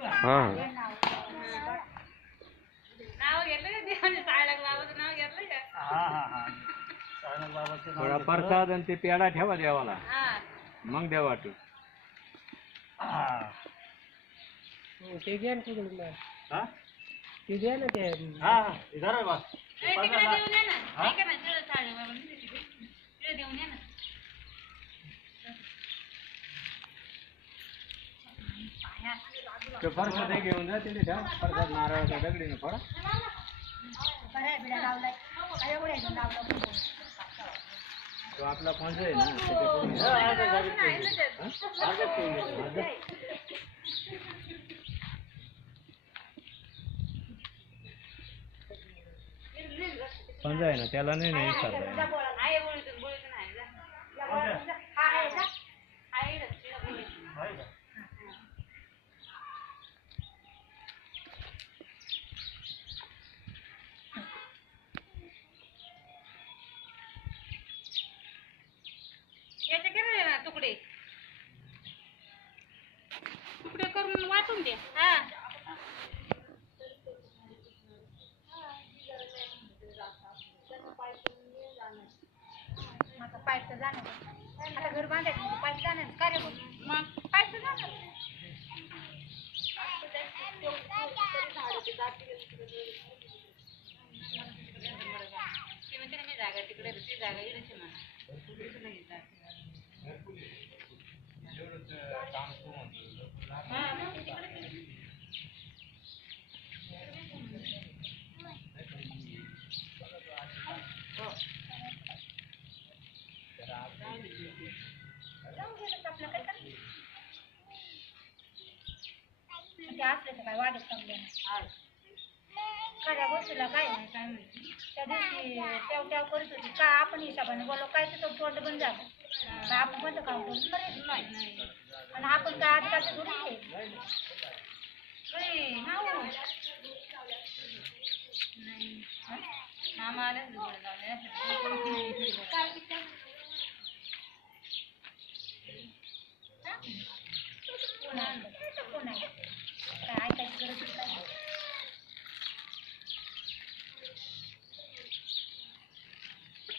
हा नाव घेतलं का देवाने साळग बाबाचं नाव घेतलं का? हा हा हा साळग बाबाचं नाव थोडा घेतलं. प्रसाद आणि ते पेढा ठेवा देवाला हा मग देवा वाटू. हा ते द्या ना तिकडून हा ते द्या ना ते हा इधर आहे बस ए, तिकडे देऊन ये ना ऐका ना तिकडे साळग बाबा तिकडे देऊन ये ना. ते प्रसाद घेऊन जा तिथे ठेवा प्रसाद नारळाच्या दगडीने फोडा. तो आपला पंज आहे ना त्याच्याकडून पंजा आहे ना त्याला नाही नाही विचारता. आहे बोलतून बोलतून आहे जा. आहे रे, तिला बोलतून. आहे का? याचे केले ना तुकडे तुकडे करून वाटून दे. हा आता पाईप तर जाणार आता घर बांधायचं पाईप जाणार कार्य मग पाईप तर जाणार ती म्हणते ना मी जागा तिकडे ती जागा इकडे म्हणा. हा मग तिकडे ते असले तर काय वाढत चांगले खऱ्या गोष्टीला काय नाही काय माहिती त्या दिवशी तेव तेव करत होती का आपण हिशोबाने बोललो काय तर तोंड बंद झालं काय आपण बंद काम करून बरेच नाही आणि आपण काय आजकालचं थोडी आहे मामा आले लावले